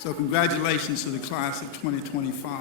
So congratulations to the class of 2025.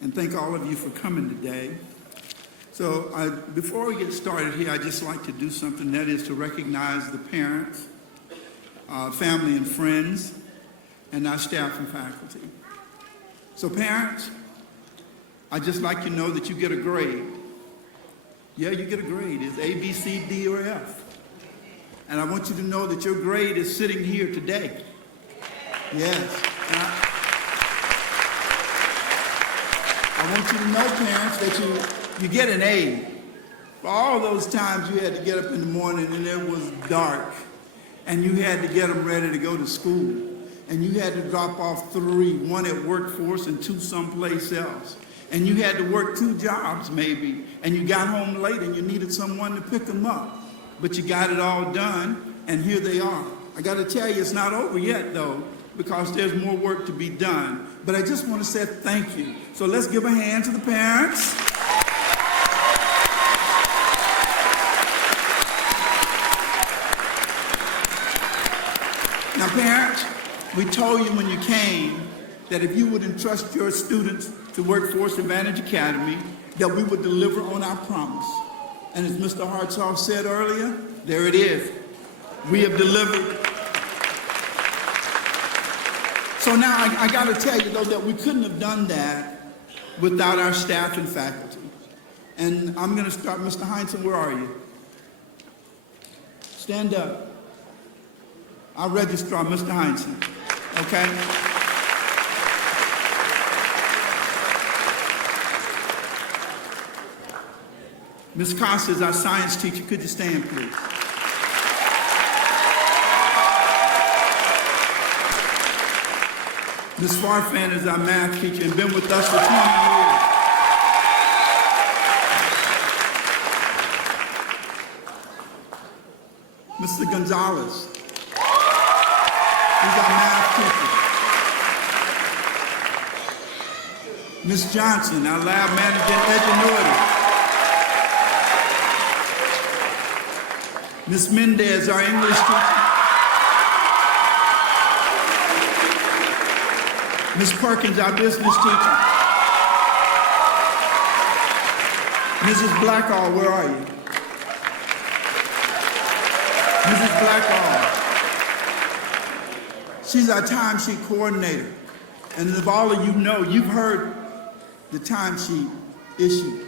And thank all of you for coming today. So before we get started here, I'd just like to do something, that is to recognize the parents, family and friends, and our staff and faculty. So parents, I'd just like you to know that you get a grade. Yeah, you get a grade. It's A, B, C, D, or F. And I want you to know that your grade is sitting here today. Yes. I want you to know, parents, that you get an A. For all those times you had to get up in the morning and it was dark, and you had to get them ready to go to school, and you had to drop off 3, 1 at workforce and 2 someplace else. And you had to work 2 jobs maybe, and you got home late and you needed someone to pick them up. But you got it all done, and here they are. I got to tell you, it's not over yet, though, because there's more work to be done. But I just want to say thank you. So let's give a hand to the parents. Now, parents, we told you when you came that if you would entrust your students to Workforce Advantage Academy, that we would deliver on our promise. And as Mr. Hartsoff said earlier, there it is. We have delivered. So now I got to tell you, though, that we couldn't have done that without our staff and faculty. And I'm going to start. Mr. Heinsohn, where are you? Stand up. Our registrar, Mr. Heinsohn. Okay? Ms. Costa is our science teacher. Could you stand, please? Ms. Farfan is our math teacher and been with us for 20 years. Mr. Gonzalez, he's our math teacher. Ms. Johnson, our lab manager and ingenuity. Ms. Mendez, our English teacher. Ms. Perkins, our business teacher. Mrs. Blackall, where are you? Mrs. Blackall. She's our timesheet coordinator. And if all of you know, you've heard the timesheet issue.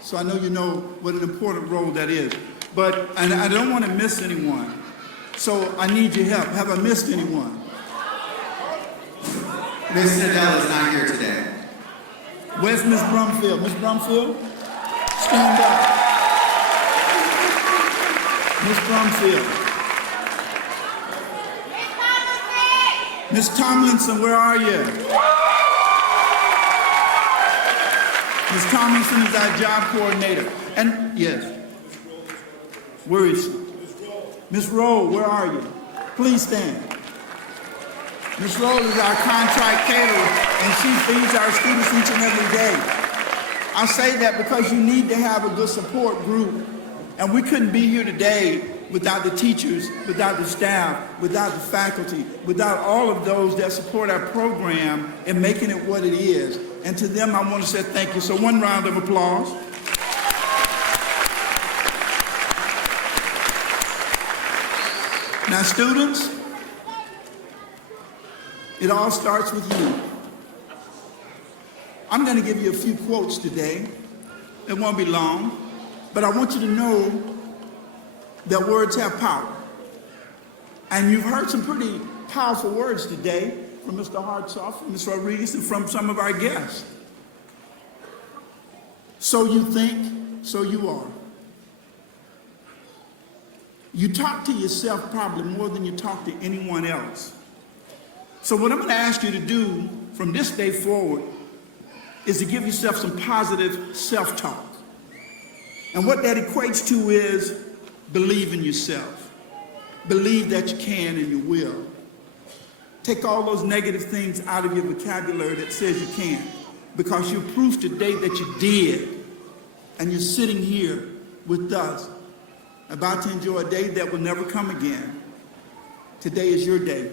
So I know you know what an important role that is. But I don't want to miss anyone. So I need your help. Have I missed anyone? Ms. Nadell is not here today. Where's Ms. Brumfield? Ms. Brumfield? Stand up. Ms. Brumfield. Ms. Tomlinson, where are you? Ms. Tomlinson is our job coordinator. And yes. Where is she? Ms. Roll, where are you? Please stand. Ms. Roll is our contract caterer, and she feeds our students each and every day. I say that because you need to have a good support group. And we couldn't be here today without the teachers, without the staff, without the faculty, without all of those that support our program in making it what it is. And to them, I want to say thank you. So one round of applause. Now, students, it all starts with you. I'm going to give you a few quotes today. It won't be long, but I want you to know that words have power. And you've heard some pretty powerful words today from Mr. Hartsoff, from Ms. Rodriguez, and from some of our guests. So you think, so you are. You talk to yourself probably more than you talk to anyone else. So what I'm going to ask you to do from this day forward is to give yourself some positive self-talk. And what that equates to is believe in yourself. Believe that you can and you will. Take all those negative things out of your vocabulary that says you can't, because you're proof today that you did, and you're sitting here with us, about to enjoy a day that will never come again. Today is your day.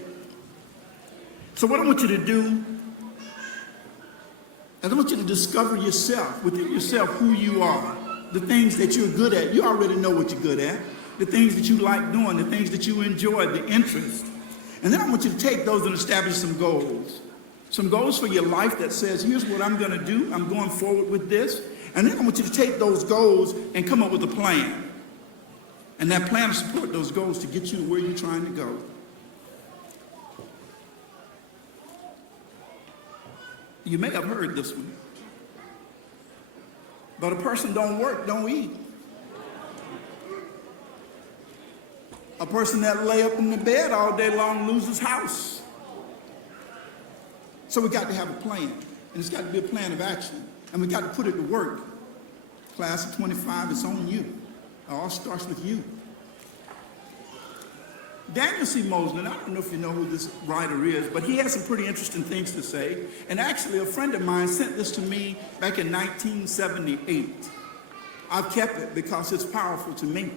So what I want you to do is I want you to discover yourself, within yourself, who you are, the things that you're good at. You already know what you're good at, the things that you like doing, the things that you enjoy, the interest. And then I want you to take those and establish some goals. Some goals for your life that says, here's what I'm going to do. I'm going forward with this. And then I want you to take those goals and come up with a plan. And that plan will support those goals to get you to where you're trying to go. You may have heard this one. But a person don't work, don't eat. A person that lay up in the bed all day long loses house. So we got to have a plan. And it's got to be a plan of action. And we got to put it to work. Class of 25, it's on you. It all starts with you. Daniel C. Mosman, I don't know if you know who this writer is, but he has some pretty interesting things to say. And actually, a friend of mine sent this to me back in 1978. I've kept it because it's powerful to me.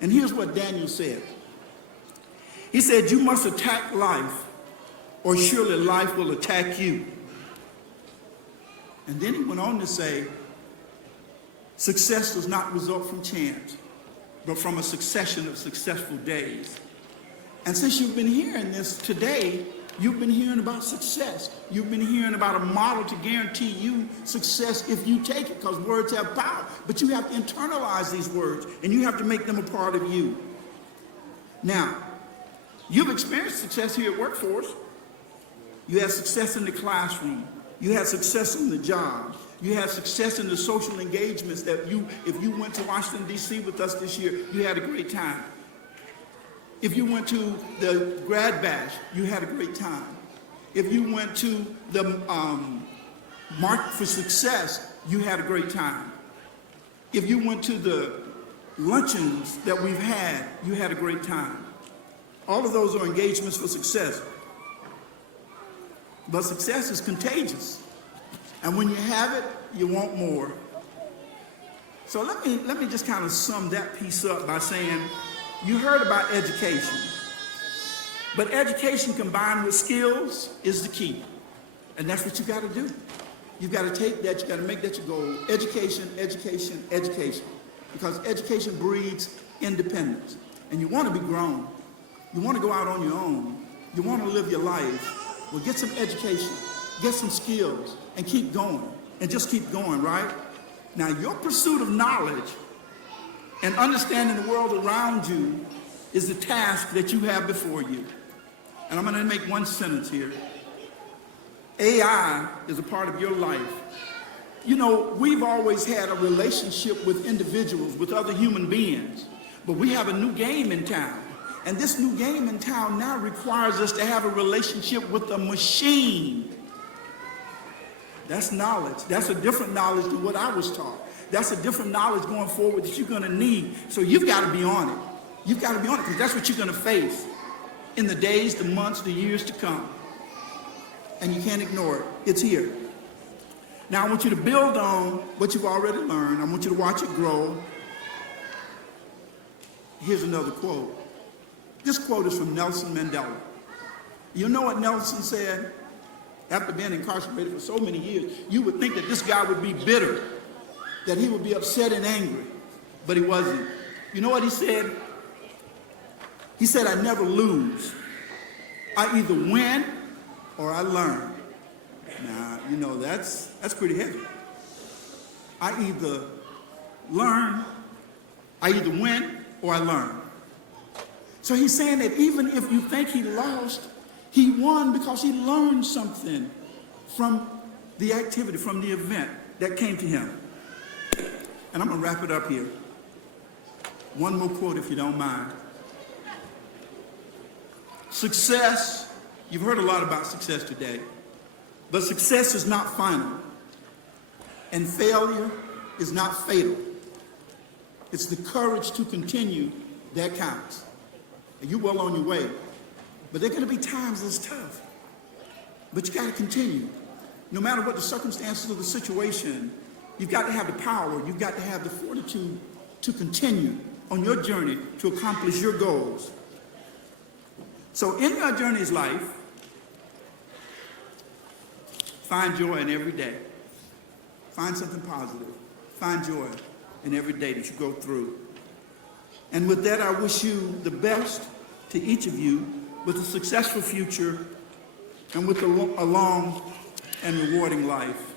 And here's what Daniel said. He said, you must attack life, or surely life will attack you. And then he went on to say, success does not result from chance, but from a succession of successful days. And since you've been hearing this today, you've been hearing about success. You've been hearing about a model to guarantee you success if you take it, because words have power. But you have to internalize these words, and you have to make them a part of you. Now, you've experienced success here at Workforce. You had success in the classroom. You had success on the job. You had success in the social engagements that if you went to Washington, D.C. with us this year, you had a great time. If you went to the grad bash, you had a great time. If you went to the Mark for Success, you had a great time. If you went to the luncheons that we've had, you had a great time. All of those are engagements for success. But success is contagious. And when you have it, you want more. So let me just kind of sum that piece up by saying, you heard about education. But education combined with skills is the key. And that's what you got to do. You've got to take that, you got to make that your goal. Education, education, education. Because education breeds independence. And you want to be grown. You want to go out on your own. You want to live your life. Well, get some education, get some skills, and keep going. And just keep going, right? Now, your pursuit of knowledge and understanding the world around you is the task that you have before you. And I'm going to make one sentence here. AI is a part of your life. You know, we've always had a relationship with individuals, with other human beings, but we have a new game in town. And this new game in town now requires us to have a relationship with a machine. That's knowledge. That's a different knowledge than what I was taught. That's a different knowledge going forward that you're going to need. So you've got to be on it. You've got to be on it because that's what you're going to face in the days, the months, the years to come. And you can't ignore it. It's here. Now I want you to build on what you've already learned. I want you to watch it grow. Here's another quote. This quote is from Nelson Mandela. You know what Nelson said? After being incarcerated for so many years, you would think that this guy would be bitter, that he would be upset and angry, but he wasn't. You know what he said? He said, I never lose. I either win or I learn. Now, you know, that's pretty heavy. I either win or I learn. So he's saying that even if you think he lost, he won because he learned something from the activity, from the event that came to him. And I'm going to wrap it up here. One more quote, if you don't mind. Success, you've heard a lot about success today, but success is not final, and failure is not fatal. It's the courage to continue that counts. And you're well on your way, but there are going to be times it's tough, but you got to continue. No matter what the circumstances of the situation, you've got to have the power, you've got to have the fortitude to continue on your journey to accomplish your goals. So in your journey's life, Find joy in every day. Find something positive. Find joy in every day that you go through. And with that, I wish you the best to each of you with a successful future and with a long and rewarding life.